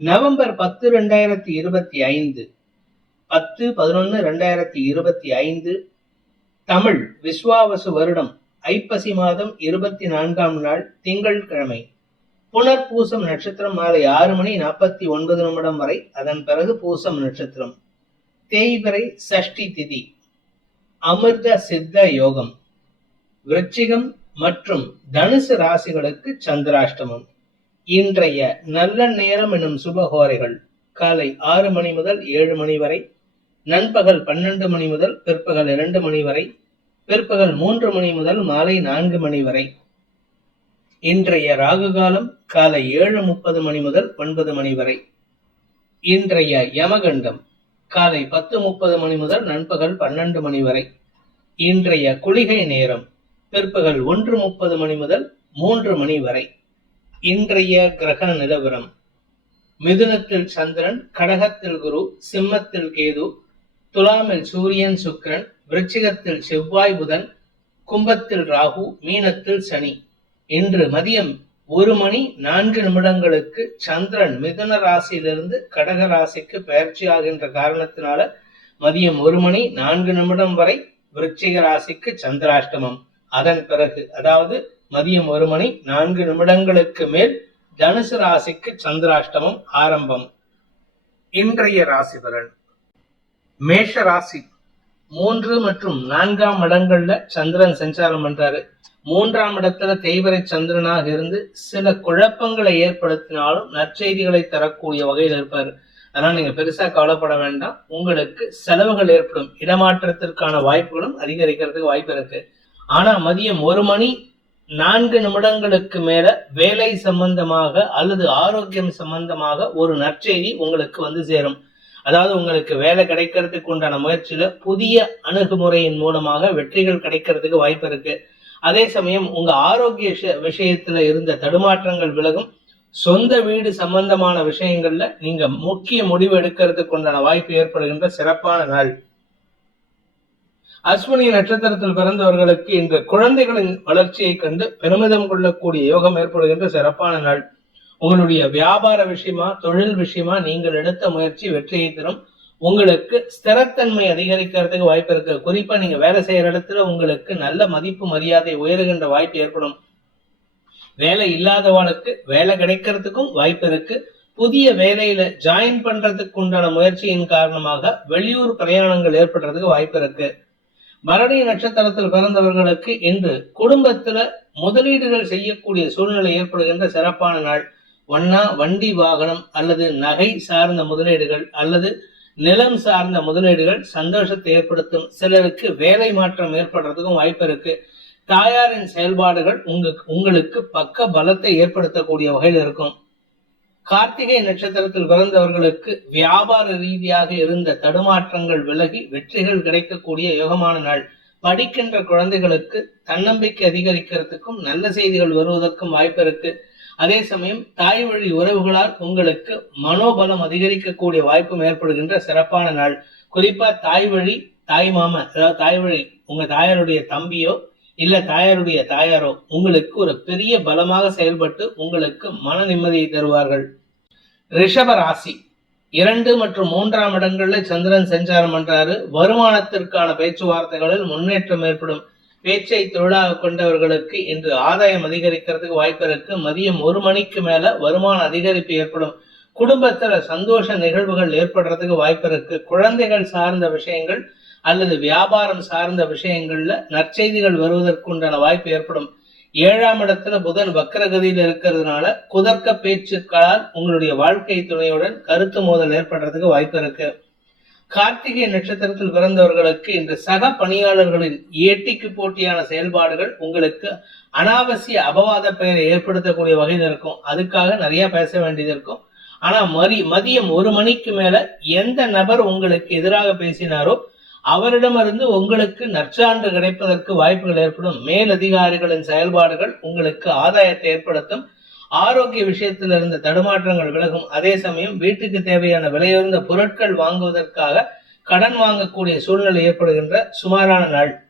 November பத்து ரெண்டாயிரத்தி இருபத்தி ஐந்து பத்து பதினொன்று ரெண்டாயிரத்தி இருபத்தி ஐந்து தமிழ் விஸ்வாவசு வருடம் ஐப்பசி மாதம் இருபத்தி நான்காம் நாள் திங்கள்கிழமை புனர் பூசம் நட்சத்திரம் மாலை ஆறு மணி நாற்பத்தி ஒன்பது நிமிடம் வரை அதன் பிறகு பூசம் நட்சத்திரம். தேய்பிரை சஷ்டி திதி அமிர்த சித்த யோகம் விருச்சிகம் மற்றும் தனுசு ராசிகளுக்கு சந்திராஷ்டமம். இன்றைய நல்ல நேரம் எனும் சுபகோரைகள் காலை ஆறு மணி முதல் ஏழு மணி வரை நண்பகல் பன்னெண்டு மணி முதல் பிற்பகல் இரண்டு மணி வரை பிற்பகல் மூன்று மணி முதல் மாலை நான்கு மணி வரை. இன்றைய ராகு காலம் காலை ஏழு முப்பது மணி முதல் ஒன்பது மணி வரை. இன்றைய யமகண்டம் காலை பத்து முப்பது மணி முதல் நண்பகல் பன்னெண்டு மணி வரை. இன்றைய குளிகை நேரம் பிற்பகல் ஒன்று முப்பது மணி முதல் மூன்று மணி வரை. இன்றைய கிரக நிலவரம். மிதுனத்தில் சந்திரன் கடகத்தில் குரு சிம்மத்தில் கேது துலாமில் சூரியன் சுக்கிரன் விருச்சிகத்தில் செவ்வாய் புதன் கும்பத்தில் ராகு மீனத்தில் சனி. இன்று மதியம் ஒரு மணி நான்கு நிமிடங்களுக்கு சந்திரன் மிதுன ராசியிலிருந்து கடக ராசிக்கு பயிற்சி ஆகின்ற காரணத்தினால மதியம் ஒரு மணி நான்கு நிமிடம் வரை விருச்சிக ராசிக்கு சந்திராஷ்டமம். அதன் பிறகு அதாவது மதியம் ஒரு மணி நான்கு நிமிடங்களுக்கு மேல் தனுசு ராசிக்கு சந்திராஷ்டமம் ஆரம்பம். இன்றைய ராசி பலன். மேஷ ராசி மூன்று மற்றும் நான்காம் இடங்கள்ல சந்திரன் சஞ்சாரம் பண்றாரு. மூன்றாம் இடத்துல தேய்வரை சந்திரனாக இருந்து சில குழப்பங்களை ஏற்படுத்தினாலும் நற்செய்திகளை தரக்கூடிய வகையில் இருப்பாரு. அதனால நீங்க பெருசா கவலைப்பட வேண்டாம். உங்களுக்கு செலவுகள் ஏற்படும். இடமாற்றத்திற்கான வாய்ப்புகளும் அதிகரிக்கிறதுக்கு வாய்ப்பு இருக்கு. ஆனா மதியம் ஒரு மணி நான்கு நிமிடங்களுக்கு மேல வேலை சம்பந்தமாக அல்லது ஆரோக்கியம் சம்பந்தமாக ஒரு நற்செய்தி உங்களுக்கு வந்து சேரும். அதாவது உங்களுக்கு வேலை கிடைக்கிறதுக்கு உண்டான முயற்சியில புதிய அணுகுமுறையின் மூலமாக வெற்றிகள் கிடைக்கிறதுக்கு வாய்ப்பு இருக்கு. அதே சமயம் உங்க ஆரோக்கிய விஷயத்துல இருந்த தடுமாற்றங்கள் விலகும். சொந்த வீடு சம்பந்தமான விஷயங்கள்ல நீங்க முக்கிய முடிவு எடுக்கிறதுக்கு உண்டான வாய்ப்பு ஏற்படுகின்ற சிறப்பான நாள். அஸ்வினி நட்சத்திரத்தில் பிறந்தவர்களுக்கு இந்த குழந்தைகளின் வளர்ச்சியை கண்டு பெருமிதம் கொள்ளக்கூடிய யோகம் ஏற்படுகின்ற சிறப்பான நாள். உங்களுடைய வியாபார விஷயமா தொழில் விஷயமா நீங்கள் எடுத்த முயற்சி வெற்றியை தரும். உங்களுக்கு ஸ்திரத்தன்மை அதிகரிக்கிறதுக்கு வாய்ப்பு இருக்கு. குறிப்பா நீங்க வேலை செய்யற இடத்துல உங்களுக்கு நல்ல மதிப்பு மரியாதை உயருகின்ற வாய்ப்பு ஏற்படும். வேலை இல்லாதவனுக்கு வேலை கிடைக்கிறதுக்கும் வாய்ப்பு இருக்கு. புதிய வேலையில ஜாயின் பண்றதுக்கு உண்டான முயற்சியின் காரணமாக வெளியூர் பிரயாணங்கள் ஏற்படுறதுக்கு வாய்ப்பு இருக்கு. பரணி நட்சத்திரத்தில் பிறந்தவர்களுக்கு இன்று குடும்பத்துல முதலீடுகள் செய்யக்கூடிய சூழ்நிலை ஏற்படுகின்ற சிறப்பான நாள். ஒன்னா வண்டி வாகனம் அல்லது நகை சார்ந்த முதலீடுகள் அல்லது நிலம் சார்ந்த முதலீடுகள் சந்தோஷத்தை ஏற்படுத்தும். சிலருக்கு வேலை மாற்றம் ஏற்படுறதுக்கும் வாய்ப்பு இருக்கு. தாயாரின் செயல்பாடுகள் உங்க உங்களுக்கு பக்க பலத்தை ஏற்படுத்தக்கூடிய வகையில் இருக்கும். கார்த்திகை நட்சத்திரத்தில் பிறந்தவர்களுக்கு வியாபார ரீதியாக இருந்த தடுமாற்றங்கள் விலகி வெற்றிகள் கிடைக்கக்கூடிய யோகமான நாள். படிக்கின்ற குழந்தைகளுக்கு தன்னம்பிக்கை அதிகரிக்கிறதுக்கும் நல்ல செய்திகள் வருவதற்கும் வாய்ப்பு இருக்கு. அதே சமயம் தாய் வழி உறவுகளால் உங்களுக்கு மனோபலம் அதிகரிக்கக்கூடிய வாய்ப்பும் ஏற்படுகின்ற சிறப்பான நாள். குறிப்பா தாய் வழி தாய் மாமன் அதாவது தாய் வழி உங்க தாயாருடைய தம்பியோ இல்ல தாயாருடைய தாயாரோ உங்களுக்கு ஒரு பெரிய பலமாக செயல்பட்டு உங்களுக்கு மன நிம்மதியை தருவார்கள். ரிஷப ராசி. இரண்டு மற்றும் மூன்றாம் இடங்கள்ல சந்திரன் சஞ்சாரம் பண்றாரு. வருமானத்திற்கான பேச்சுவார்த்தைகளில் முன்னேற்றம் ஏற்படும். பேச்சை தொழிலாக கொண்டவர்களுக்கு இன்று ஆதாயம் அதிகரிக்கிறதுக்கு வாய்ப்பு இருக்கு. மதியம் ஒரு மணிக்கு மேல வருமான அதிகரிப்பு ஏற்படும். குடும்பத்துல சந்தோஷ நிகழ்வுகள் ஏற்படுறதுக்கு வாய்ப்பு இருக்கு. குழந்தைகள் சார்ந்த விஷயங்கள் அல்லது வியாபாரம் சார்ந்த விஷயங்கள்ல நற்செய்திகள் வருவதற்குண்டான வாய்ப்பு ஏற்படும். ஏழாம் இடத்துல புதன் வக்கரகதியில் இருக்கிறதுனால குதர்க்க பேச்சுக்களால் உங்களுடைய வாழ்க்கை துணையுடன் கருத்து மோதல் ஏற்படுறதுக்கு வாய்ப்பு இருக்கு. கார்த்திகை நட்சத்திரத்தில் பிறந்தவர்களுக்கு இன்று சக பணியாளர்களின் ஏட்டிக்கு போட்டியான செயல்பாடுகள் உங்களுக்கு அனாவசிய அபவாத பெயரை ஏற்படுத்தக்கூடிய வகையில் இருக்கும். அதுக்காக நிறைய பேச வேண்டியது இருக்கும். ஆனா மரி மதியம் ஒரு மணிக்கு மேல எந்த நபர் உங்களுக்கு எதிராக பேசினாரோ அவரிடமிருந்து உங்களுக்கு நற்சான்று கிடைப்பதற்கு வாய்ப்புகள் ஏற்படும். மேலதிகாரிகளின் செயல்பாடுகள் உங்களுக்கு ஆதாயத்தை ஏற்படுத்தும். ஆரோக்கிய விஷயத்தில் இருந்த தடுமாற்றங்கள் விலகும். அதே சமயம் வீட்டுக்கு தேவையான விலையுறந்த பொருட்கள் வாங்குவதற்காக கடன் வாங்கக்கூடிய சூழ்நிலை ஏற்படுகின்ற சுமாரான நாள்.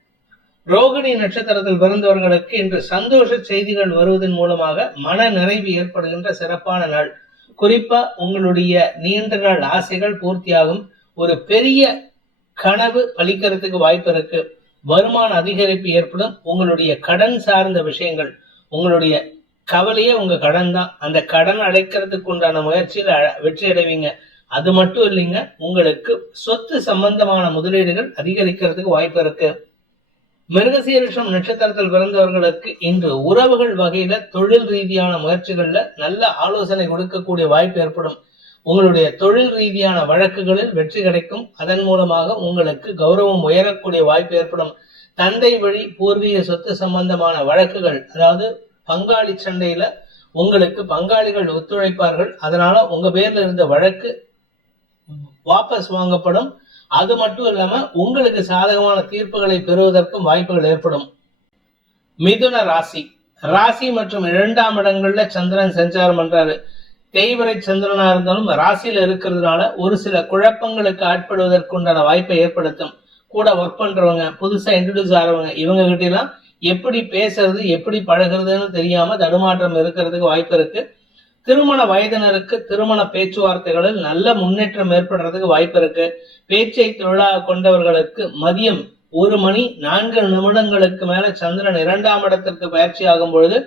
ரோகிணி நட்சத்திரத்தில் பிறந்தவர்களுக்கு இன்று சந்தோஷ செய்திகள் வருவதன் மூலமாக மன நிறைவு ஏற்படுகின்ற சிறப்பான நாள். குறிப்பா உங்களுடைய நீண்ட நாள் ஆசைகள் பூர்த்தியாகும். ஒரு பெரிய கனவு பலிக்கிறதுக்கு வாய்ப்பு இருக்கு. வருமான அதிகரிப்பு ஏற்படும். உங்களுடைய கடன் சார்ந்த விஷயங்கள் உங்களுடைய கவலையே உங்க கடன் தான். அந்த கடன் அடைக்கிறதுக்கு உண்டான முயற்சியில வெற்றி அடைவீங்க. அது மட்டும் இல்லைங்க உங்களுக்கு சொத்து சம்பந்தமான முதலீடுகள் அதிகரிக்கிறதுக்கு வாய்ப்பு இருக்கு. மிருகசீரிஷம் நட்சத்திரத்தில் பிறந்தவர்களுக்கு இன்று உறவுகள் வகையில தொழில் ரீதியான முயற்சிகள்ல நல்ல ஆலோசனை கொடுக்கக்கூடிய வாய்ப்பு ஏற்படும். உங்களுடைய தொழில் ரீதியான வழக்குகளில் வெற்றி கிடைக்கும். அதன் மூலமாக உங்களுக்கு கௌரவம் உயரக்கூடிய வாய்ப்பு ஏற்படும். தந்தை வழி பூர்வீக சொத்து சம்பந்தமான வழக்குகள் அதாவது பங்காளி சண்டையில உங்களுக்கு பங்காளிகள் ஒத்துழைப்பார்கள். அதனால உங்க பேர்ல இருந்த வழக்கு வாபஸ் வாங்கப்படும். அது மட்டும் இல்லாம உங்களுக்கு சாதகமான தீர்ப்புகளை பெறுவதற்கும் வாய்ப்புகள் ஏற்படும். மிதுன ராசி. ராசி மற்றும் இரண்டாம் இடங்கள்ல சந்திரன் சஞ்சாரம் பண்றாரு. தேய்வரை சந்திரனா இருந்தாலும் ராசியில இருக்கிறதுனால ஒரு சில குழப்பங்களுக்கு ஆட்படுவதற்குண்டான வாய்ப்பை ஏற்படுத்தும். கூட ஒர்க் பண்றவங்க புதுசா இன்ட்ரடியூஸ் ஆகிறவங்க இவங்க கிட்ட எல்லாம் எப்படி பேசுறது எப்படி பழகுறதுன்னு தெரியாம தடுமாற்றம் இருக்கிறதுக்கு வாய்ப்பு இருக்கு. திருமண வயதினருக்கு திருமண பேச்சுவார்த்தைகளில் நல்ல முன்னேற்றம் ஏற்படுறதுக்கு வாய்ப்பு இருக்கு. பேச்சை தொழிலாக கொண்டவர்களுக்கு மதியம் ஒரு மணி நான்கு நிமிடங்களுக்கு மேல சந்திரன் இரண்டாம் இடத்திற்கு பயிற்சி ஆகும் பொழுது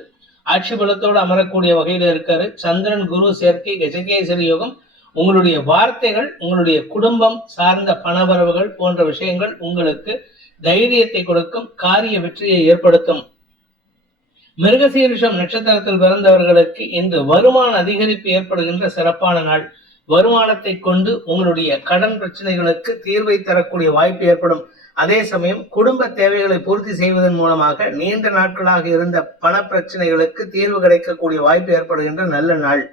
ஆட்சி பலத்தோடு அமரக்கூடிய வகையில இருக்காரு. சந்திரன் குரு சேர்க்கை கஜகேசரி யோகம் உங்களுடைய வார்த்தைகள் உங்களுடைய குடும்பம் சார்ந்த பணவரவுகள் போன்ற விஷயங்கள் உங்களுக்கு தைரியத்தை கொடுக்கும் காரிய வெற்றியை ஏற்படுத்தும். மிருகசீரிஷம் நட்சத்திரத்தில் பிறந்தவர்களுக்கு இன்று வருமான அதிகரிப்பு ஏற்படுகின்ற சிறப்பான நாள். வருமானத்தை கொண்டு உங்களுடைய கடன் பிரச்சனைகளுக்கு தீர்வை தரக்கூடிய வாய்ப்பு ஏற்படும். அதே சமயம் குடும்ப தேவைகளை பூர்த்தி செய்வதன் மூலமாக நீண்ட நாட்களாக இருந்த பண பிரச்சனைகளுக்கு தீர்வு கிடைக்கக்கூடிய வாய்ப்பு ஏற்படுகின்ற நல்ல நாள்.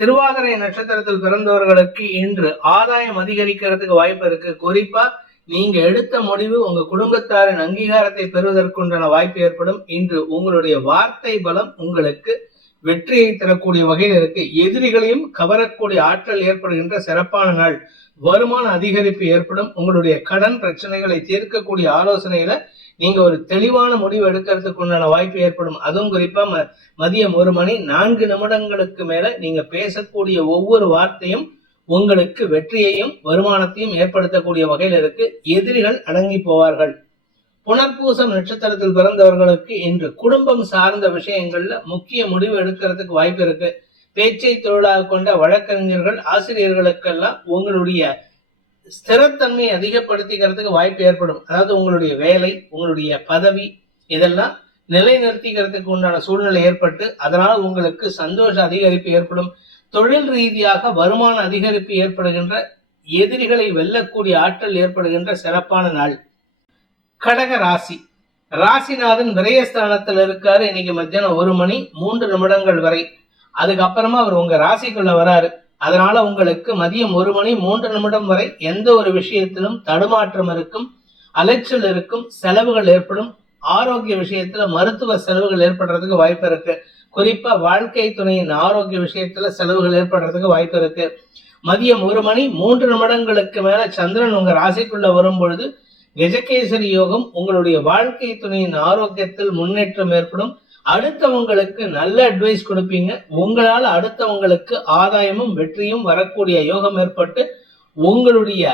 திருவாதிரை நட்சத்திரத்தில் பிறந்தவர்களுக்கு இன்று ஆதாயம் அதிகரிக்கிறதுக்கு வாய்ப்பு இருக்கு. குறிப்பா நீங்க எடுத்த முடிவு உங்க குடும்பத்தாரின் அங்கீகாரத்தை பெறுவதற்குண்டான வாய்ப்பு ஏற்படும். இன்று உங்களுடைய வார்த்தை பலம் உங்களுக்கு வெற்றியை தரக்கூடிய வகையில் இருக்கு. எதிரிகளையும் கவரக்கூடிய ஆற்றல் ஏற்படுகின்ற சிறப்பான நாள். வருமான அதிகரிப்பு ஏற்படும் உங்களுடைய கடன் பிரச்சனைகளை தீர்க்கக்கூடிய ஆலோசனையில நீங்க ஒரு தெளிவான முடிவு எடுக்கிறதுக்கு உண்டான வாய்ப்பு ஏற்படும். அதுவும் குறிப்பா ம- மதியம் ஒரு மணி நான்கு நிமிடங்களுக்கு மேல நீங்க பேசக்கூடிய ஒவ்வொரு வார்த்தையும் உங்களுக்கு வெற்றியையும் வருமானத்தையும் ஏற்படுத்தக்கூடிய வகையில் இருக்கு. எதிரிகள் அடங்கி போவார்கள். புனர்பூசம் நட்சத்திரத்தில் பிறந்தவர்களுக்கு இன்று குடும்பம் சார்ந்த விஷயங்கள்ல முக்கிய முடிவு எடுக்கிறதுக்கு வாய்ப்பு இருக்கு. பேச்சை தொழிலாக கொண்ட வழக்கறிஞர்கள் ஆசிரியர்களுக்கெல்லாம் உங்களுடைய ஸ்திரத்தன்மையை அதிகப்படுத்திக்கிறதுக்கு வாய்ப்பு ஏற்படும். அதாவது உங்களுடைய வேலை உங்களுடைய பதவி இதெல்லாம் நிலைநிறுத்திக்கிறதுக்கு உண்டான சூழ்நிலை ஏற்பட்டு அதனால் உங்களுக்கு சந்தோஷ அதிகரிப்பு ஏற்படும். தொழில் ரீதியாக வருமான அதிகரிப்பு ஏற்படுகின்ற எதிரிகளை வெல்லக்கூடிய ஆற்றல் ஏற்படுகின்ற சிறப்பான நாள். கடக ராசி. ராசிநாதன் விரயஸ்தானத்தில் இருக்காரு. இன்னைக்கு மத்தியானம் ஒரு மணி மூன்று நிமிடங்கள் வரை. அதுக்கப்புறமா அவர் உங்க ராசிக்குள்ள வராரு. அதனால உங்களுக்கு மதியம் ஒரு மணி மூன்று நிமிடம் வரை எந்த ஒரு விஷயத்திலும் தடுமாற்றம் இருக்கும் அலைச்சல் இருக்கும் செலவுகள் ஏற்படும். ஆரோக்கிய விஷயத்துல மருத்துவ செலவுகள் ஏற்படுறதுக்கு வாய்ப்பு இருக்கு. குறிப்பா வாழ்க்கை துணையின் ஆரோக்கிய விஷயத்துல செலவுகள் ஏற்படுறதுக்கு வாய்ப்பு இருக்கு. மதியம் ஒரு மணி மூன்று நிமிடங்களுக்கு மேல சந்திரன் உங்க ராசிக்குள்ள வரும் பொழுது கஜகேசரி யோகம் உங்களுடைய வாழ்க்கை துணையின் ஆரோக்கியத்தில் முன்னேற்றம் ஏற்படும். அடுத்தவங்களுக்கு நல்ல அட்வைஸ் கொடுப்பீங்க. உங்களால் அடுத்தவங்களுக்கு ஆதாயமும் வெற்றியும் வரக்கூடிய யோகம் ஏற்பட்டு உங்களுடைய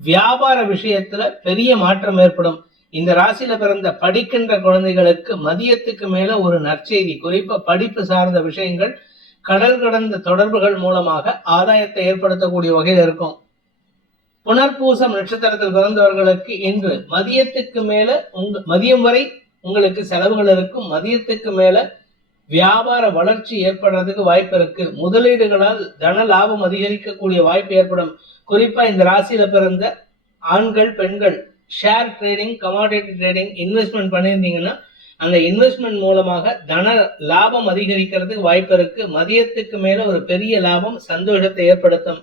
வியாபார விஷயத்துல பெரிய மாற்றம் ஏற்படும். இந்த ராசியில பிறந்த படிக்கின்ற குழந்தைகளுக்கு மதியத்துக்கு மேல ஒரு நற்செய்தி குறிப்பா படிப்பு சார்ந்த விஷயங்கள் கடல் கடந்த தொடர்புகள் மூலமாக ஆதாயத்தை ஏற்படுத்தக்கூடிய வகையில் இருக்கும். புனர்பூசம் நட்சத்திரத்தில் பிறந்தவர்களுக்கு இன்று மதியத்துக்கு மேல உங்க மதியம் வரை உங்களுக்கு செலவுகள் இருக்கும். மதியத்துக்கு மேல வியாபார வளர்ச்சி ஏற்படுறதுக்கு வாய்ப்பு இருக்கு. முதலீடுகளால் தன லாபம் அதிகரிக்கக்கூடிய வாய்ப்பு ஏற்படும். குறிப்பா இந்த ராசியில பிறந்த ஆண்கள் பெண்கள் share trading commodity trading investment பண்ணியிருந்தீங்கன்னா அந்த இன்வெஸ்ட்மெண்ட் மூலமாக தன லாபம் அதிகரிக்கிறதுக்கு வாய்ப்பு இருக்கு. மதியத்துக்கு மேல ஒரு பெரிய லாபம் சந்தோஷத்தை ஏற்படுத்தும்.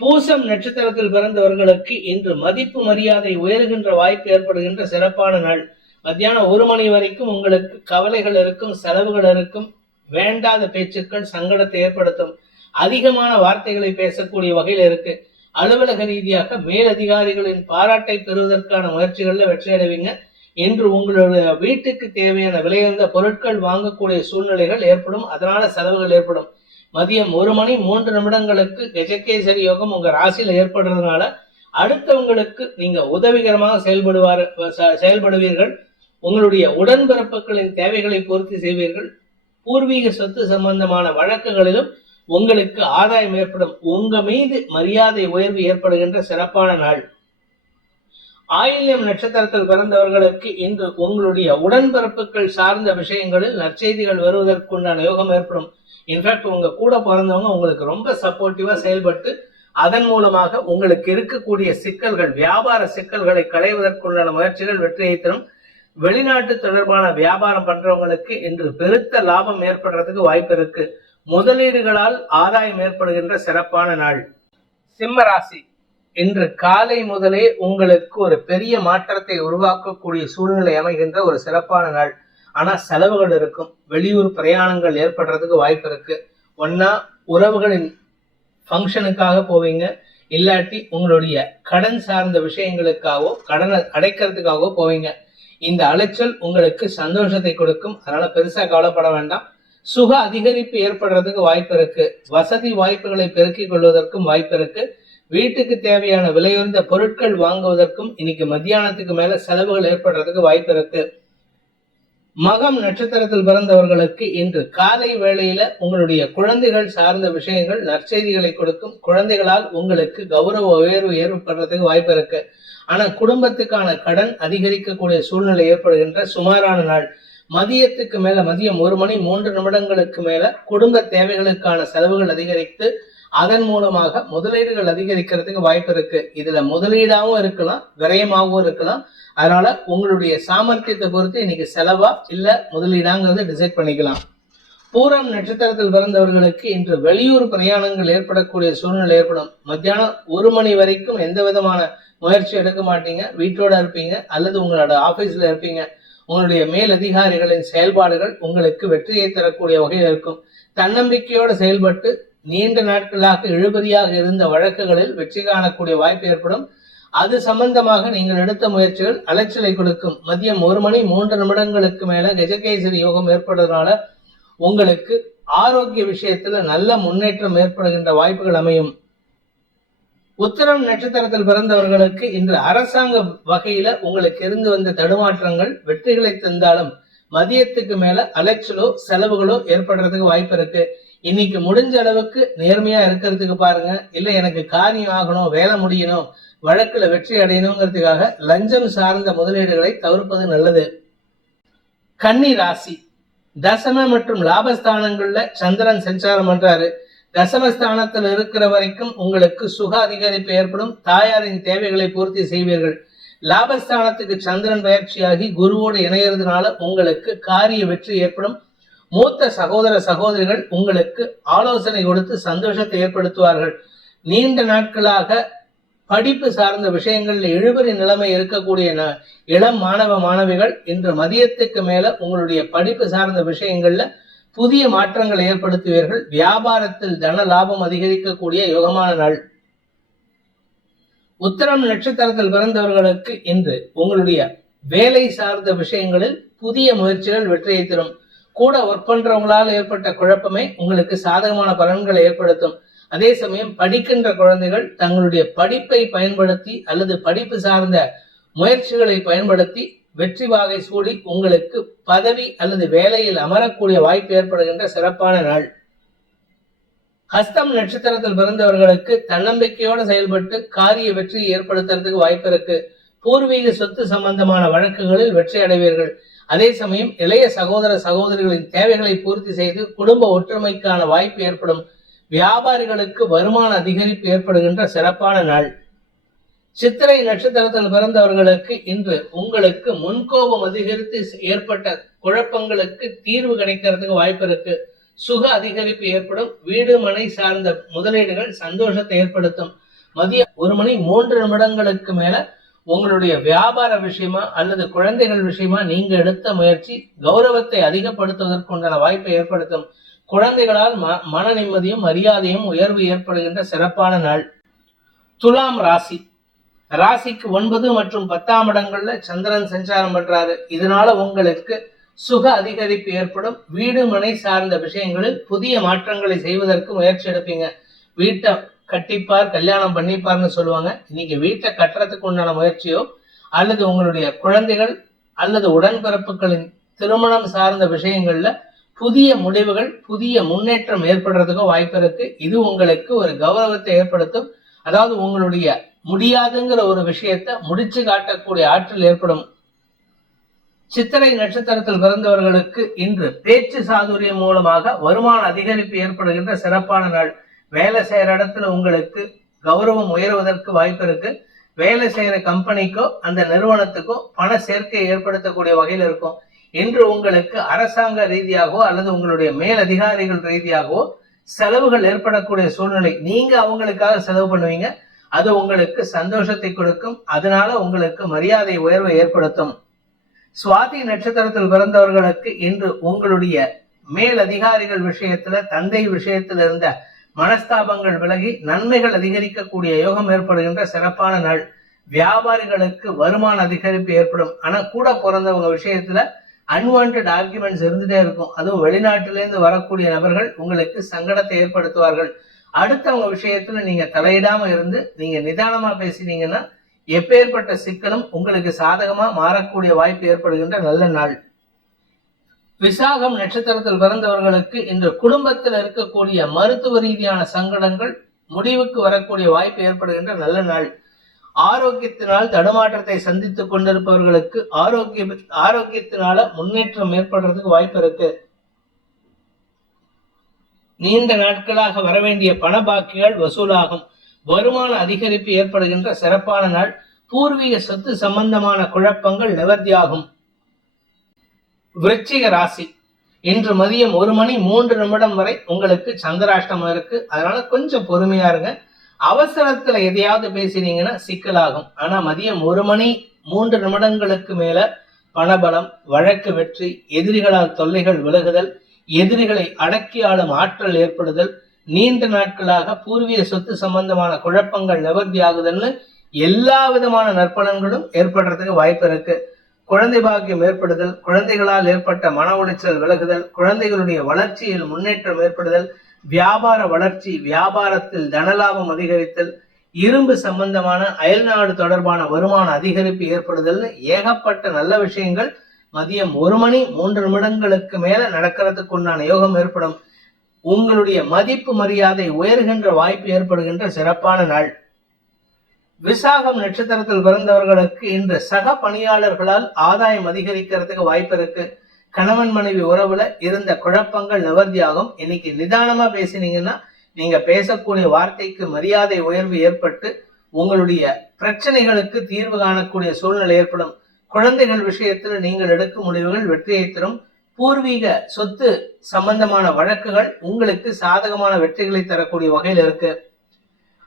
பூசம் நட்சத்திரத்தில் பிறந்தவர்களுக்கு இன்று மதிப்பு மரியாதை உயர்கின்ற வாய்ப்பு ஏற்படுகின்ற சிறப்பான நாள். மத்தியானம் ஒரு மணி வரைக்கும் உங்களுக்கு கவலைகள் இருக்கும் செலவுகள் இருக்கும் வேண்டாத பேச்சுக்கள் சங்கடத்தை ஏற்படுத்தும் அதிகமான வார்த்தைகளை பேசக்கூடிய வகையில் இருக்கு. அலுவலக ரீதியாக மேலதிகாரிகளின் பாராட்டை பெறுவதற்கான முயற்சிகளில் வெற்றியடைவீங்க என்று இன்று உங்களுடைய வீட்டுக்கு தேவையான விலையுந்த பொருட்கள் வாங்கக்கூடிய சூழ்நிலைகள் ஏற்படும். அதனால செலவுகள் ஏற்படும். மதியம் ஒரு மணி மூன்று நிமிடங்களுக்கு கஜகேசரி யோகம் உங்க ராசியில ஏற்படுறதுனால அடுத்தவங்களுக்கு நீங்க உதவிகரமாக செயல்படுவார் செயல்படுவீர்கள். உங்களுடைய உடன்பிறப்புகளின் தேவைகளை பூர்த்தி செய்வீர்கள். பூர்வீக சொத்து சம்பந்தமான வழக்குகளிலும் உங்களுக்கு ஆதாயம் ஏற்படும். உங்க மீது மரியாதை உயர்வு ஏற்படுகின்ற சிறப்பான நாள். ஆயில்யம் நட்சத்திரத்தில் பிறந்தவர்களுக்கு இன்று உங்களுடைய உடன்பிறப்புகள் சார்ந்த விஷயங்களில் நற்செய்திகள் வருவதற்குண்டான யோகம் ஏற்படும். இன்ஃபேக்ட் உங்க கூட பிறந்தவங்க உங்களுக்கு ரொம்ப சப்போர்ட்டிவா செயல்பட்டு அதன் மூலமாக உங்களுக்கு இருக்கக்கூடிய சிக்கல்கள் வியாபார சிக்கல்களை களைவதற்குண்டான முயற்சிகள் வெற்றியை தரும். வெளிநாட்டு தொடர்பான வியாபாரம் பண்றவங்களுக்கு இன்று பெருத்த லாபம் ஏற்படுறதுக்கு வாய்ப்பு இருக்கு. முதலீடுகளால் ஆதாயம் ஏற்படுகின்ற சிறப்பான நாள். சிம்ம ராசி இன்று காலை முதலே உங்களுக்கு ஒரு பெரிய மாற்றத்தை உருவாக்கக்கூடிய சூழ்நிலை அமைகின்ற ஒரு சிறப்பான நாள். ஆனா செலவுகள் இருக்கும். வெளியூர் பிரயாணங்கள் ஏற்படுறதுக்கு வாய்ப்பு இருக்கு. ஒன்னா உறவுகளின் ஃபங்க்ஷனுக்காக போவீங்க. இல்லாட்டி உங்களுடைய கடன் சார்ந்த விஷயங்களுக்காகவோ கடனை அடைக்கிறதுக்காகவோ போவீங்க. இந்த அலைச்சல் உங்களுக்கு சந்தோஷத்தை கொடுக்கும். அதனால பெருசா கவலைப்பட வேண்டாம். சுக அதிகரிப்பு ஏற்படுறதுக்கு வாய்ப்பு இருக்கு. வசதி வாய்ப்புகளை பெருக்கிக் கொள்வதற்கும் வாய்ப்பு இருக்கு. வீட்டுக்கு தேவையான விலையுயர்ந்த பொருட்கள் வாங்குவதற்கும் இன்னைக்கு மத்தியானத்துக்கு மேல செலவுகள் ஏற்படுறதுக்கு வாய்ப்பு இருக்கு. மகம் நட்சத்திரத்தில் பிறந்தவர்களுக்கு இன்று காலை வேளையில உங்களுடைய குழந்தைகள் சார்ந்த விஷயங்கள் நற்செய்திகளை கொடுக்கும் குழந்தைகளால் உங்களுக்கு கௌரவ உயர்வு ஏற்படுறதுக்கு வாய்ப்பு இருக்கு. ஆனா குடும்பத்துக்கான கடன் அதிகரிக்கக்கூடிய சூழ்நிலை ஏற்படுகின்ற சுமாரான நாள். மதியத்துக்கு மேல மதியம் ஒரு மணி மூன்று நிமிடங்களுக்கு மேல குடும்ப தேவைகளுக்கான செலவுகள் அதிகரித்து அதன் மூலமாக முதலீடுகள் அதிகரிக்கிறதுக்கு வாய்ப்பு இருக்கு. இதுல முதலீடாகவும் இருக்கலாம் விரயமாகவும் இருக்கலாம். அதனால உங்களுடைய சாமர்த்தியத்தை பொறுத்து இன்னைக்கு செலவா இல்ல முதலீடாங்கிறத டிசைட் பண்ணிக்கலாம். பூரம் நட்சத்திரத்தில் பிறந்தவர்களுக்கு இன்று வெளியூர் பிரயாணங்கள் ஏற்படக்கூடிய சூழ்நிலை ஏற்படும். மத்தியானம் ஒரு மணி வரைக்கும் எந்த விதமான முயற்சி எடுக்க மாட்டீங்க. வீட்டோட இருப்பீங்க அல்லது உங்களோட ஆபீஸ்ல இருப்பீங்க. உங்களுடைய மேலதிகாரிகளின் செயல்பாடுகள் உங்களுக்கு வெற்றியை தரக்கூடிய வகையில் இருக்கும். தன்னம்பிக்கையோடு செயல்பட்டு நீண்ட நாட்களாக இழுபறியாக இருந்த வழக்குகளில் வெற்றி காணக்கூடிய வாய்ப்பு ஏற்படும். அது சம்பந்தமாக நீங்கள் எடுத்த முயற்சிகள் அலைச்சலை கொடுக்கும். மதியம் ஒரு மணி மூன்று நிமிடங்களுக்கு மேல கஜகேசரி யோகம் ஏற்படுறதுனால உங்களுக்கு ஆரோக்கிய விஷயத்துல நல்ல முன்னேற்றம் ஏற்படுகின்ற வாய்ப்புகள் அமையும். உத்தரம் நட்சத்திரத்தில் பிறந்தவர்களுக்கு இன்று அரசாங்க வகையில உங்களுக்கு இருந்து வந்த தடுமாற்றங்கள் வெற்றிகளை தந்தாலும் மதியத்துக்கு மேல அலைச்சலோ செலவுகளோ ஏற்படுறதுக்கு வாய்ப்பு இருக்கு. இன்னைக்கு முடிஞ்ச அளவுக்கு நேர்மையா இருக்கிறதுக்கு பாருங்க. இல்ல எனக்கு காரியம் ஆகணும் வேலை முடியணும் வழக்குல வெற்றி அடையணுங்கிறதுக்காக லஞ்சம் சார்ந்த முதலீடுகளை தவிர்ப்பது நல்லது. கன்னி ராசி. தசம மற்றும் லாபஸ்தானங்கள்ல சந்திரன் சஞ்சாரம் பண்றாரு. தசமஸ்தானத்தில் இருக்கிற வரைக்கும் உங்களுக்கு சுக அதிகரிப்பு ஏற்படும். தாயாரின் தேவைகளை பூர்த்தி செய்வீர்கள். லாபஸ்தானத்துக்கு சந்திரன் பயிற்சியாகி குருவோடு இணையறதுனால உங்களுக்கு காரிய வெற்றி ஏற்படும். மூத்த சகோதர சகோதரிகள் உங்களுக்கு ஆலோசனை கொடுத்து சந்தோஷத்தை ஏற்படுத்துவார்கள். நீண்ட நாட்களாக படிப்பு சார்ந்த விஷயங்களில் இழுபறி நிலைமை இருக்கக்கூடிய ந- இளம் மாணவ மாணவிகள் இன்று மதியத்துக்கு மேல உங்களுடைய படிப்பு சார்ந்த விஷயங்கள்ல புதிய மாற்றங்களை ஏற்படுத்துவீர்கள். வியாபாரத்தில் தன லாபம் அதிகரிக்கக்கூடிய யோகமான நாள். உத்தரம் நட்சத்திரத்தில் பிறந்தவர்களுக்கு இன்று உங்களுடைய வேலை சார்ந்த விஷயங்களில் புதிய முயற்சிகள் வெற்றியை தரும். கூட ஒர்க் பண்றவங்களால் ஏற்பட்ட குழப்பமே உங்களுக்கு சாதகமான பலன்களை ஏற்படுத்தும். அதே சமயம் படிக்கின்ற குழந்தைகள் தங்களுடைய படிப்பை பயன்படுத்தி அல்லது படிப்பு சார்ந்த முயற்சிகளை பயன்படுத்தி வெற்றி வாகை சூடி உங்களுக்கு பதவி அல்லது வேலையில் அமரக்கூடிய வாய்ப்பு ஏற்படுகின்ற சிறப்பான நாள். ஹஸ்தம் நட்சத்திரத்தில் பிறந்தவர்களுக்கு தன்னம்பிக்கையோடு செயல்பட்டு காரிய வெற்றியை ஏற்படுத்துறதுக்கு வாய்ப்பு இருக்கு. பூர்வீக சொத்து சம்பந்தமான வழக்குகளில் வெற்றி அடைவீர்கள். அதே சமயம் இளைய சகோதர சகோதரிகளின் தேவைகளை பூர்த்தி செய்து குடும்ப ஒற்றுமைக்கான வாய்ப்பு ஏற்படும். வியாபாரிகளுக்கு வருமான அதிகரிப்பு ஏற்படுகின்ற சிறப்பான நாள். சித்திரை நட்சத்திரத்தில் பிறந்தவர்களுக்கு இன்று உங்களுக்கு முன்கோபம் அதிகரித்து ஏற்பட்ட குழப்பங்களுக்கு தீர்வு கிடைக்கிறதுக்கு வாய்ப்பு இருக்கு. சுக அதிகரிப்பு ஏற்படும். வீடு மனை சார்ந்த முதலீடுகள் சந்தோஷத்தை ஏற்படுத்தும். மதியம் ஒரு மணி மூன்று நிமிடங்களுக்கு மேல உங்களுடைய வியாபார விஷயமா அல்லது குழந்தைகள் விஷயமா நீங்க எடுத்த முயற்சி கௌரவத்தை அதிகப்படுத்துவதற்குண்டான வாய்ப்பை ஏற்படுத்தும். குழந்தைகளால் ம மன நிம்மதியும் மரியாதையும் உயர்வு ஏற்படுகின்ற சிறப்பான நாள். துலாம் ராசி. ராசிக்கு ஒன்பது மற்றும் பத்தாம் இடங்கள்ல சந்திரன் சஞ்சாரம் பண்றாரு. இதனால உங்களுக்கு சுக அதிகரிப்பு ஏற்படும். வீடு மனை சார்ந்த விஷயங்களில் புதிய மாற்றங்களை செய்வதற்கு முயற்சி எடுப்பீங்க. வீட்டை கட்டிப்பார் கல்யாணம் பண்ணிப்பார்னு சொல்லுவாங்க. இன்னைக்கு வீட்டை கட்டுறதுக்கு உண்டான முயற்சியோ அல்லது உங்களுடைய குழந்தைகள் அல்லது உடன்பிறப்புகளின் திருமணம் சார்ந்த விஷயங்கள்ல புதிய முடிவுகள் புதிய முன்னேற்றம் ஏற்படுறதுக்கோ வாய்ப்பு இருக்கு. இது உங்களுக்கு ஒரு கௌரவத்தை ஏற்படுத்தும். அதாவது உங்களுடைய முடியாதுங்கிற ஒரு விஷயத்த முடிச்சு காட்டக்கூடிய ஆற்றல் ஏற்படும். சித்திரை நட்சத்திரத்தில் பிறந்தவர்களுக்கு இன்று பேச்சு சாதுரியம் மூலமாக வருமான அதிகரிப்பு ஏற்படுகின்ற சிறப்பான நாள். வேலை செய்யற இடத்துல உங்களுக்கு கௌரவம் உயர்வதற்கு வாய்ப்பு இருக்கு. வேலை செய்யற கம்பெனிக்கோ அந்த நிறுவனத்துக்கோ பண சேர்க்கை ஏற்படுத்தக்கூடிய வகையில் இருக்கும். இன்று உங்களுக்கு அரசாங்க ரீதியாகவோ அல்லது உங்களுடைய மேல் அதிகாரிகள் ரீதியாகவோ செலவுகள் ஏற்படக்கூடிய சூழ்நிலை நீங்க அவங்களுக்காக செலவு பண்ணுவீங்க. அது உங்களுக்கு சந்தோஷத்தை கொடுக்கும். அதனால உங்களுக்கு மரியாதை உயர்வை ஏற்படுத்தும். சுவாதி நட்சத்திரத்தில் பிறந்தவர்களுக்கு இன்று உங்களுடைய மேல் அதிகாரிகள் விஷயத்துல தந்தை விஷயத்துல இருந்த மனஸ்தாபங்கள் விலகி நன்மைகள் அதிகரிக்கக்கூடிய யோகம் ஏற்படுகின்ற சிறப்பான நாள். வியாபாரிகளுக்கு வருமான அதிகரிப்பு ஏற்படும். ஆனா கூட பிறந்தவங்க விஷயத்துல அன்வான்ட் ஆர்குமெண்ட்ஸ் இருந்துட்டே இருக்கும். அதுவும் வெளிநாட்டிலேருந்து வரக்கூடிய நபர்கள் உங்களுக்கு சங்கடத்தை ஏற்படுத்துவார்கள். அடுத்தவங்க விஷயத்துல நீங்க தலையிடாம இருந்து நீங்க நிதானமா பேசினீங்கன்னா எப்பேற்பட்ட சிக்கலும் உங்களுக்கு சாதகமா மாறக்கூடிய வாய்ப்பு ஏற்படுகின்ற நல்ல நாள். விசாகம் நட்சத்திரத்தில் பிறந்தவர்களுக்கு இன்று குடும்பத்தில் இருக்கக்கூடிய மருத்துவ ரீதியான சங்கடங்கள் முடிவுக்கு வரக்கூடிய வாய்ப்பு ஏற்படுகின்ற நல்ல நாள். ஆரோக்கியத்தினால் தடுமாற்றத்தை சந்தித்துக் கொண்டிருப்பவர்களுக்கு ஆரோக்கிய ஆரோக்கியத்தினால முன்னேற்றம் ஏற்படுறதுக்கு வாய்ப்பு இருக்கு. நீண்ட நாட்களாக வரவேண்டிய பண பாக்கிகள் வசூலாகும். வருமான அதிகரிப்பு ஏற்படுகின்ற சிறப்பான நாள். பூர்வீக சொத்து சம்பந்தமான குழப்பங்கள் நிவர்த்தியாகும். விருச்சிக ராசி. இன்று மதியம் ஒரு மணி மூன்று நிமிடம் வரை உங்களுக்கு சந்திராஷ்டமம் இருக்கு. அதனால கொஞ்சம் பொறுமையா இருங்க. அவசரத்துல எதையாவது பேசினீங்கன்னா சிக்கலாகும். ஆனா மதியம் ஒரு மணி மூன்று நிமிடங்களுக்கு மேல பணபலம் வழக்கு வெற்றி எதிரிகளால் தொல்லைகள் விலகுதல் எதிரிகளை அடக்கி ஆளும் ஆற்றல் ஏற்படுதல் நீண்ட நாட்களாக பூர்வீக சொத்து சம்பந்தமான குழப்பங்கள் நிவர்த்தி ஆகுதல்னு எல்லா விதமான நற்பலன்களும் ஏற்படுறதுக்கு வாய்ப்பு இருக்கு. குழந்தை பாக்கியம் ஏற்படுதல் குழந்தைகளால் ஏற்பட்ட மன உளைச்சல் விலகுதல் குழந்தைகளுடைய வளர்ச்சியில் முன்னேற்றம் ஏற்படுதல் வியாபார வளர்ச்சி வியாபாரத்தில் தனலாபம் அதிகரித்தல் இரும்பு சம்பந்தமான அயல்நாடு தொடர்பான வருமான அதிகரிப்பு ஏற்படுதல் ஏகப்பட்ட நல்ல விஷயங்கள் மதியம் ஒரு மணி மூன்று நிமிடங்களுக்கு மேல நடக்கிறதுக்கு உண்டான யோகம் ஏற்படும். உங்களுடைய மதிப்பு மரியாதை உயர்கின்ற வாய்ப்பு ஏற்படுகின்ற சிறப்பான நாள். விசாகம் நட்சத்திரத்தில் பிறந்தவர்களுக்கு இன்று சக பணியாளர்களால் ஆதாயம் அதிகரிக்கிறதுக்கு வாய்ப்பு இருக்கு. கணவன் மனைவி உறவுல இருந்த குழப்பங்கள் நிவர்த்தியாகும் இன்னைக்கு நிதானமா பேசினீங்கன்னா நீங்க பேசக்கூடிய வார்த்தைக்கு மரியாதை உயர்வு ஏற்பட்டு உங்களுடைய பிரச்சனைகளுக்கு தீர்வு காணக்கூடிய சூழ்நிலை ஏற்படும். குழந்தைகள் விஷயத்துல நீங்கள் எடுக்கும் முடிவுகள் வெற்றியை தரும். பூர்வீக சொத்து சம்பந்தமான வழக்குகள் உங்களுக்கு சாதகமான வெற்றிகளை தரக்கூடிய வகையில் இருக்கு.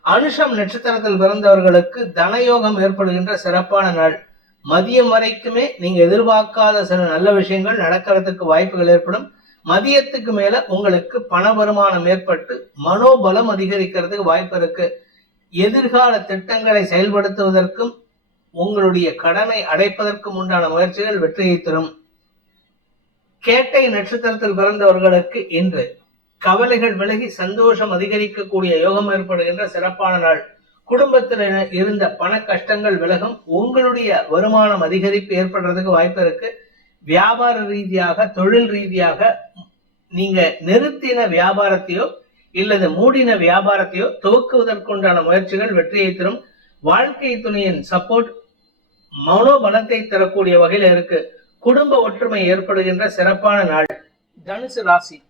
அனுஷம் நட்சத்திரத்தில் பிறந்தவர்களுக்கு தனயோகம் ஏற்படுகின்ற சிறப்பான நாள். மதியம் வரைக்குமே நீங்க எதிர்பார்க்காத சில நல்ல விஷயங்கள் நடக்கிறதுக்கு வாய்ப்புகள் ஏற்படும். மதியத்துக்கு மேல உங்களுக்கு பண வருமானம் ஏற்பட்டு மனோபலம் அதிகரிக்கிறதுக்கு வாய்ப்பு இருக்கு. எதிர்கால திட்டங்களை செயல்படுத்துவதற்கும் உங்களுடைய கடனை அடைப்பதற்கும் உண்டான முயற்சிகள் வெற்றியை தரும். கேட்டை நட்சத்திரத்தில் பிறந்தவர்களுக்கு இன்று கவலைகள் விலகி சந்தோஷம் அதிகரிக்கக்கூடிய யோகம் ஏற்படுகின்ற சிறப்பான நாள். குடும்பத்தில் இருந்த பண கஷ்டங்கள் விலகும் உங்களுடைய வருமானம் அதிகரிப்பு ஏற்படுறதுக்கு வாய்ப்பு இருக்கு. வியாபார ரீதியாக தொழில் ரீதியாக நீங்க நிறுத்தின வியாபாரத்தையோ இல்லது மூடின வியாபாரத்தையோ துவக்குவதற்குண்டான முயற்சிகள் வெற்றியை தரும். வாழ்க்கை துணையின் சப்போர்ட் மனோபலத்தை தரக்கூடிய வகையில இருக்கு. குடும்ப ஒற்றுமை ஏற்படுகின்ற சிறப்பான நாள். தனுசு ராசி.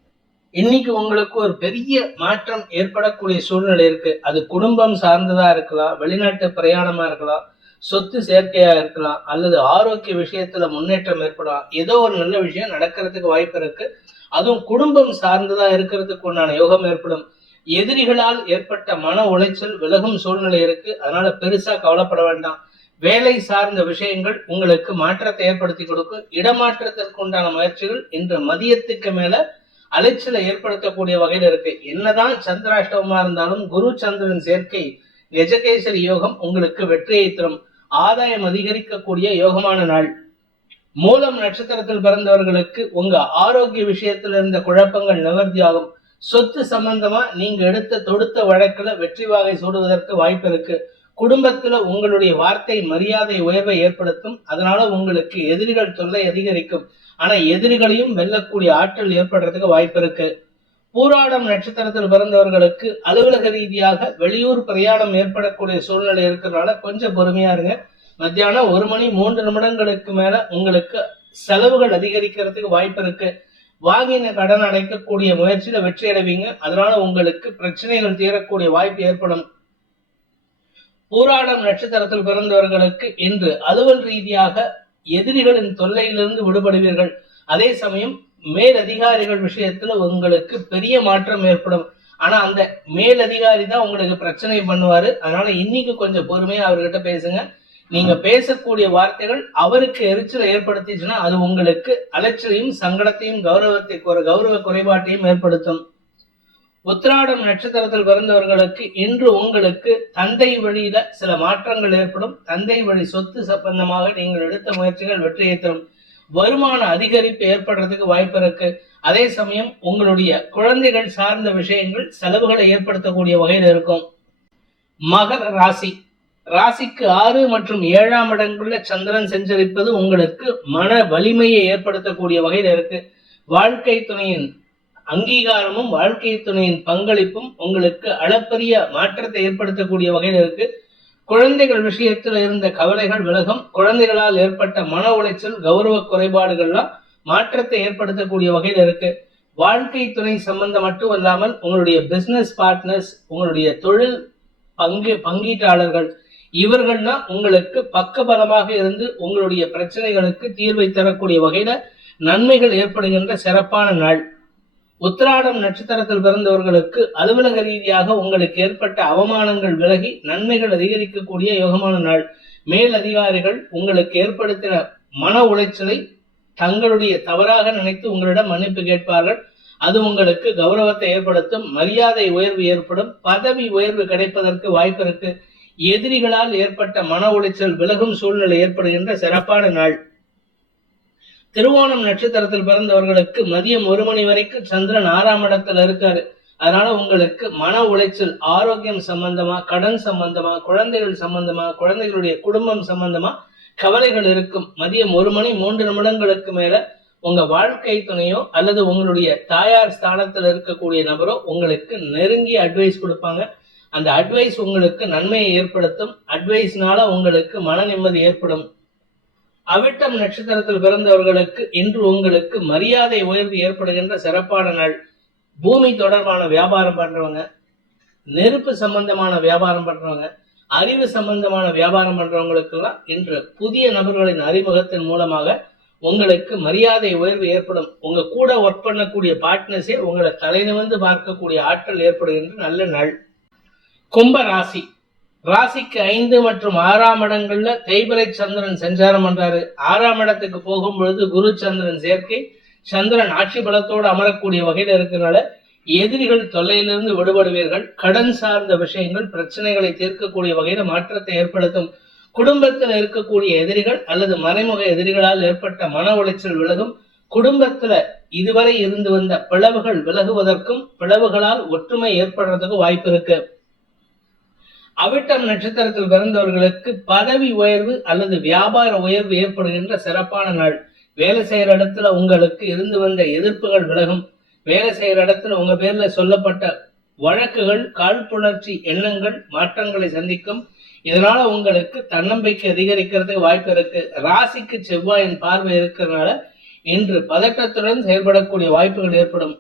இன்னைக்கு உங்களுக்கு ஒரு பெரிய மாற்றம் ஏற்படக்கூடிய சூழ்நிலை இருக்கு. அது குடும்பம் சார்ந்ததா இருக்கலாம் வெளிநாட்டு பிரயாணமா இருக்கலாம் சொத்து சேர்க்கையா இருக்கலாம் அல்லது ஆரோக்கிய விஷயத்துல முன்னேற்றம் ஏற்படலாம். ஏதோ ஒரு நல்ல விஷயம் நடக்கிறதுக்கு வாய்ப்பு இருக்கு. அதுவும் குடும்பம் சார்ந்ததா இருக்கிறதுக்கு உண்டான யோகம் ஏற்படும். எதிரிகளால் ஏற்பட்ட மன உளைச்சல் விலகும் சூழ்நிலை இருக்கு. அதனால பெருசா கவலைப்பட வேண்டாம். வேலை சார்ந்த விஷயங்கள் உங்களுக்கு மாற்றத்தை ஏற்படுத்தி கொடுக்கும். இடமாற்றத்திற்கு உண்டான முயற்சிகள் இன்று மதியத்துக்கு மேல அலைச்சலை ஏற்படுத்தக்கூடிய வகையில் இருக்கு. என்னதான் சந்திராஷ்டமா இருந்தாலும் குரு சந்திரன் சேர்க்கை கஜகேசரி யோகம் உங்களுக்கு வெற்றியை தரும். ஆதாயம் அதிகரிக்கக்கூடிய யோகமான நாள். மூலம் நட்சத்திரத்தில் பிறந்தவர்களுக்கு உங்க ஆரோக்கிய விஷயத்தில் இருந்த குழப்பங்கள் நிவர்த்தியாகும். சொத்து சம்பந்தமா நீங்க எடுத்த தொடுத்த வழக்குல வெற்றி வாகை சூடுவதற்கு வாய்ப்பு இருக்கு. குடும்பத்துல உங்களுடைய வார்த்தை மரியாதை உயர்வை ஏற்படுத்தும். அதனால உங்களுக்கு எதிரிகள் தொல்லை அதிகரிக்கும். ஆனா எதிரிகளையும் வெல்லக்கூடிய ஆற்றல் ஏற்படுறதுக்கு வாய்ப்பு இருக்கு. பூராடம் நட்சத்திரத்தில் பிறந்தவர்களுக்கு அலுவலக ரீதியாக வெளியூர் பிரயாணம் ஏற்படக்கூடிய சூழ்நிலை இருக்கிறதுனால கொஞ்சம் பொறுமையா இருங்க. மத்தியானம் ஒரு மணி மூன்று நிமிடங்களுக்கு மேல உங்களுக்கு செலவுகள் அதிகரிக்கிறதுக்கு வாய்ப்பு இருக்கு. வாங்கின கடன் அடைக்கக்கூடிய முயற்சியில வெற்றி அடைவீங்க அதனால உங்களுக்கு பிரச்சனைகள் தீரக்கூடிய வாய்ப்பு ஏற்படும். பூராடம் நட்சத்திரத்தில் பிறந்தவர்களுக்கு இன்று அலுவல் ரீதியாக எதிரிகளின் தொல்லையிலிருந்து விடுபடுவீர்கள். அதே சமயம் மேல் அதிகாரிகள் விஷயத்துல உங்களுக்கு பெரிய மாற்றம் ஏற்படும். ஆனா அந்த மேல் அதிகாரி தான் உங்களுக்கு பிரச்சனை பண்ணுவாரு. அதனால இன்னைக்கு கொஞ்சம் பொறுமையா அவர்கிட்ட பேசுங்க. நீங்க பேசக்கூடிய வார்த்தைகள் அவருக்கு எரிச்சலை ஏற்படுத்திச்சுன்னா அது உங்களுக்கு அலைச்சலையும் சங்கடத்தையும் கௌரவத்தை கௌரவ குறைபாட்டையும் ஏற்படுத்தும். உத்திராடம் நட்சத்திரத்தில் பிறந்தவர்களுக்கு இன்று உங்களுக்கு தந்தை வழியில சில மாற்றங்கள் ஏற்படும். தந்தை வழி சொத்து சம்பந்தமாக நீங்கள் எடுத்த முயற்சிகள் வெற்றியை தரும். வருமான அதிகரிப்பு ஏற்படுறதுக்கு வாய்ப்பு இருக்கு. அதே சமயம் உங்களுடைய குழந்தைகள் சார்ந்த விஷயங்கள் செலவுகளை ஏற்படுத்தக்கூடிய வகையில் இருக்கும். மகர ராசி. ராசிக்கு ஆறு மற்றும் ஏழாம் இடங்குள்ள சந்திரன் செஞ்சரிப்பது உங்களுக்கு மன வலிமையை ஏற்படுத்தக்கூடிய வகையில் இருக்கு. வாழ்க்கை துணையின் அங்கீகாரமும் வாழ்க்கை துணையின் பங்களிப்பும் உங்களுக்கு அளப்பரிய மாற்றத்தை ஏற்படுத்தக்கூடிய வகையில் இருக்கு. குழந்தைகள் விஷயத்தில் இருந்த கவலைகள் விலகும் குழந்தைகளால் ஏற்பட்ட மன உளைச்சல் கௌரவ குறைபாடுகள்லாம் மாற்றத்தை ஏற்படுத்தக்கூடிய வகையில் இருக்கு. வாழ்க்கை துணை சம்பந்தம் மட்டும் இல்லாமல் உங்களுடைய பிசினஸ் பார்ட்னர்ஸ் உங்களுடைய தொழில் பங்கு பங்கீட்டாளர்கள் இவர்கள்னா உங்களுக்கு பக்கபலமாக இருந்து உங்களுடைய பிரச்சனைகளுக்கு தீர்வை தரக்கூடிய வகையில நன்மைகள் ஏற்படுகின்ற சிறப்பான நாள். உத்திராடம் நட்சத்திரத்தில் பிறந்தவர்களுக்கு அலுவலக ரீதியாக உங்களுக்கு ஏற்பட்ட அவமானங்கள் விலகி நன்மைகள் அதிகரிக்கக்கூடிய யோகமான நாள். மேல் அதிகாரிகள் உங்களுக்கு ஏற்படுத்தின மன உளைச்சலை தங்களுடைய தவறாக நினைத்து உங்களிடம் மன்னிப்பு கேட்பார்கள். அது உங்களுக்கு கௌரவத்தை ஏற்படுத்தும் மரியாதை உயர்வு ஏற்படும் பதவி உயர்வு கிடைப்பதற்கு வாய்ப்பு இருக்கு. எதிரிகளால் ஏற்பட்ட மன உளைச்சல் விலகும் சூழ்நிலை ஏற்படுகின்ற சிறப்பான நாள். திருவோணம் நட்சத்திரத்தில் பிறந்தவர்களுக்கு மதியம் ஒரு மணி வரைக்கும் சந்திரன் ஆறாம் இடத்துல இருக்காரு. அதனால உங்களுக்கு மன உளைச்சல் ஆரோக்கியம் சம்பந்தமா கடன் சம்பந்தமா குழந்தைகள் சம்பந்தமா குழந்தைகளுடைய குடும்பம் சம்பந்தமா கவலைகள் இருக்கும். மதியம் ஒரு மணி மூன்று நிமிடங்களுக்கு மேல உங்க வாழ்க்கை துணையோ அல்லது உங்களுடைய தாயார் ஸ்தானத்தில் இருக்கக்கூடிய நபரோ உங்களுக்கு நெருங்கிய அட்வைஸ் கொடுப்பாங்க. அந்த அட்வைஸ் உங்களுக்கு நன்மையை ஏற்படுத்தும். அட்வைஸ்னால உங்களுக்கு மன நிம்மதி ஏற்படும். அவிட்டம் நட்சத்திரத்தில் பிறந்தவர்களுக்கு இன்று உங்களுக்கு மரியாதை உயர்வு ஏற்படுகின்ற சிறப்பான நாள். பூமி தொடர்பான வியாபாரம் பண்றவங்க நெருப்பு சம்பந்தமான வியாபாரம் பண்றவங்க அறிவு சம்பந்தமான வியாபாரம் பண்றவங்களுக்கெல்லாம் இன்று புதிய நபர்களின் அறிமுகத்தின் மூலமாக உங்களுக்கு மரியாதை உயர்வு ஏற்படும். உங்க கூட ஒர்க் பண்ணக்கூடிய பார்ட்னர்ஸே உங்களை தலைநிமிந்து பார்க்கக்கூடிய ஆற்றல் ஏற்படுகின்ற நல்ல நாள். கும்ப ராசி. ராசிக்கு ஐந்து மற்றும் ஆறாம் இடங்கள்ல தேய்பிரை சந்திரன் சஞ்சாரம் பண்றாரு. ஆறாம் இடத்துக்கு போகும் பொழுது குரு சந்திரன் சேர்க்கை சந்திரன் ஆட்சி பலத்தோடு அமரக்கூடிய வகையில் இருக்கிறனால எதிரிகள் தொல்லையிலிருந்து விடுபடுவீர்கள். கடன் சார்ந்த விஷயங்கள் பிரச்சனைகளை தீர்க்கக்கூடிய வகையில மாற்றத்தை ஏற்படுத்தும். குடும்பத்தில் இருக்கக்கூடிய எதிரிகள் அல்லது மறைமுக எதிரிகளால் ஏற்பட்ட மன உளைச்சல் விலகும். குடும்பத்துல இதுவரை இருந்து வந்த பிளவுகள் விலகுவதற்கும் பிளவுகளால் ஒற்றுமை ஏற்படுறதுக்கும் வாய்ப்பு இருக்கு. அவிட்டம் நட்சத்திரத்தில் பிறந்தவர்களுக்கு பதவி உயர்வு அல்லது வியாபார உயர்வு ஏற்படுகின்ற சிறப்பான நாள். வேலை செய்யற இடத்துல உங்களுக்கு இருந்து வந்த எதிர்ப்புகள் விலகும். வேலை செய்யற இடத்துல உங்க பேர்ல சொல்லப்பட்ட வழக்குகள் காழ்ப்புணர்ச்சி எண்ணங்கள் மாற்றங்களை சந்திக்கும். இதனால உங்களுக்கு தன்னம்பிக்கை அதிகரிக்கிறதுக்கு வாய்ப்பு இருக்கு. ராசிக்கு செவ்வாயின் பார்வை இருக்கிறதுனால இன்று பதட்டத்துடன் செயல்படக்கூடிய வாய்ப்புகள் ஏற்படும்.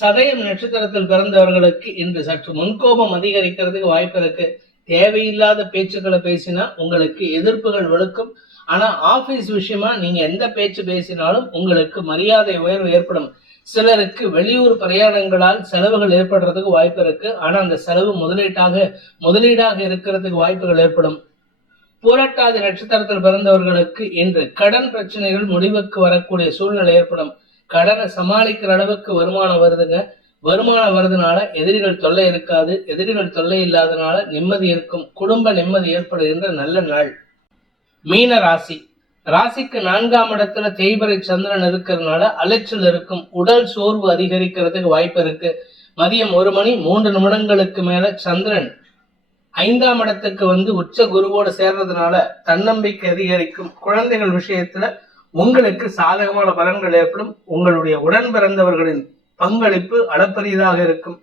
சதயம் நட்சத்திரத்தில் பிறந்தவர்களுக்கு இன்று சற்று முன்கோபம் அதிகரிக்கிறதுக்கு வாய்ப்பு இருக்கு தேவையில்லாத பேச்சுக்களை பேசினா உங்களுக்கு எதிர்ப்புகள் வெளுக்கும். ஆனா ஆபீஸ் விஷயமா நீங்க எந்த பேச்சு பேசினாலும் உங்களுக்கு மரியாதை உயர்வு ஏற்படும். சிலருக்கு வெளியூர் பிரயாணங்களால் செலவுகள் ஏற்படுறதுக்கு வாய்ப்பு இருக்கு ஆனா அந்த செலவு முதலீட்டாக முதலீடாக இருக்கிறதுக்கு வாய்ப்புகள் ஏற்படும். புரட்டாதி நட்சத்திரத்தில் பிறந்தவர்களுக்கு இன்று கடன் பிரச்சனைகள் முடிவுக்கு வரக்கூடிய சூழ்நிலை ஏற்படும். கடனை சமாளிக்கிற அளவுக்கு வருமானம் வருதுங்க. வருமானம் வருதுனால எதிரிகள் தொல்லை இருக்காது. எதிரிகள் தொல்லை இல்லாதனால நிம்மதி இருக்கும். குடும்ப நிம்மதி ஏற்படுகின்ற நல்ல நாள். மீன ராசி. ராசிக்கு நான்காம் இடத்துல தேய்பிரை சந்திரன் இருக்கிறதுனால அலைச்சல் இருக்கும். உடல் சோர்வு அதிகரிக்கிறதுக்கு வாய்ப்பு இருக்கு. மதியம் ஒரு மணி மூன்று நிமிடங்களுக்கு மேல சந்திரன் ஐந்தாம் இடத்துக்கு வந்து உச்ச குருவோடு சேர்றதுனால தன்னம்பிக்கை அதிகரிக்கும். குழந்தைகள் விஷயத்துல உங்களுக்கு சாதகமான பலன்கள் ஏற்படும். உங்களுடைய உடன் பிறந்தவர்களின் பங்களிப்பு அளப்பரியதாக இருக்கும்.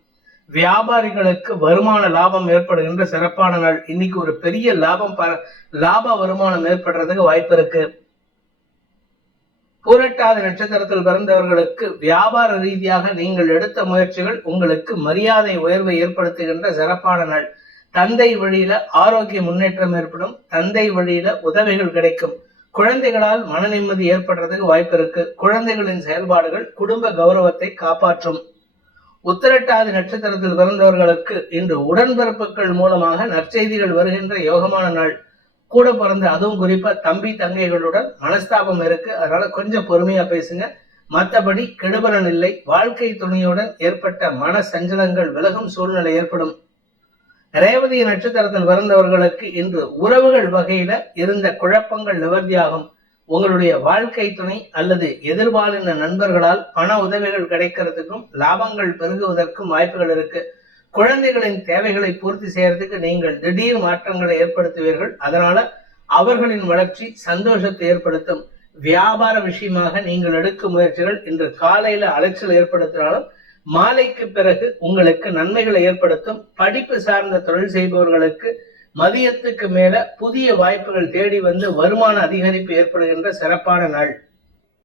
வியாபாரிகளுக்கு வருமான லாபம் ஏற்படுகின்ற சிறப்பான நாள். இன்னைக்கு ஒரு பெரிய லாபம் லாப வருமானம் ஏற்படுறதுக்கு வாய்ப்பு இருக்கு. பூரட்டாதி நட்சத்திரத்தில் பிறந்தவர்களுக்கு வியாபார ரீதியாக நீங்கள் எடுத்த முயற்சிகள் உங்களுக்கு மரியாதை உயர்வை ஏற்படுத்துகின்ற சிறப்பான நாள். தந்தை வழியில ஆரோக்கிய முன்னேற்றம் ஏற்படும். தந்தை வழியில உதவிகள் கிடைக்கும். குழந்தைகளால் மன நிம்மதி ஏற்படுறதுக்கு வாய்ப்பு இருக்கு. குழந்தைகளின் செயல்பாடுகள் குடும்ப கௌரவத்தை காப்பாற்றும். உத்திரட்டாதி நட்சத்திரத்தில் பிறந்தவர்களுக்கு இன்று உடன்பிறப்புகள் மூலமாக நற்செய்திகள் வருகின்ற யோகமான நாள். கூட பிறந்த அதுவும் குறிப்பா தம்பி தங்கைகளுடன் மனஸ்தாபம் இருக்கு. அதனால கொஞ்சம் பொறுமையா பேசுங்க. மற்றபடி கெடுபலன் இல்லை. வாழ்க்கை துணையுடன் ஏற்பட்ட மன சஞ்சலங்கள் விலகும் சூழ்நிலை ஏற்படும். ரேவதி நட்சத்திரத்தில் பிறந்தவர்களுக்கு இன்று உறவுகள் வகையில இருந்த குழப்பங்கள் நிவர்த்தியாகும். உங்களுடைய வாழ்க்கை துணை அல்லது எதிர்பாலின நண்பர்களால் பண உதவிகள் கிடைக்கிறதுக்கும் லாபங்கள் பெருகுவதற்கும் வாய்ப்புகள் இருக்கு. குழந்தைகளின் தேவைகளை பூர்த்தி செய்யறதுக்கு நீங்கள் திடீர் மாற்றங்களை ஏற்படுத்துவீர்கள். அதனால அவர்களின் வளர்ச்சி சந்தோஷத்தை ஏற்படுத்தும். வியாபார விஷயமாக நீங்கள் எடுக்கும் முயற்சிகள் இன்று காலையில அலைச்சல் ஏற்படுத்தினாலும் மாலைக்கு பிறகு உங்களுக்கு நன்மைகளை ஏற்படுத்தும். படிப்பு சார்ந்த தொழில் செய்பவர்களுக்கு மதியத்துக்கு மேல புதிய வாய்ப்புகள் தேடி வந்து வருமான அதிகரிப்பு ஏற்படுகின்ற சிறப்பான நாள்.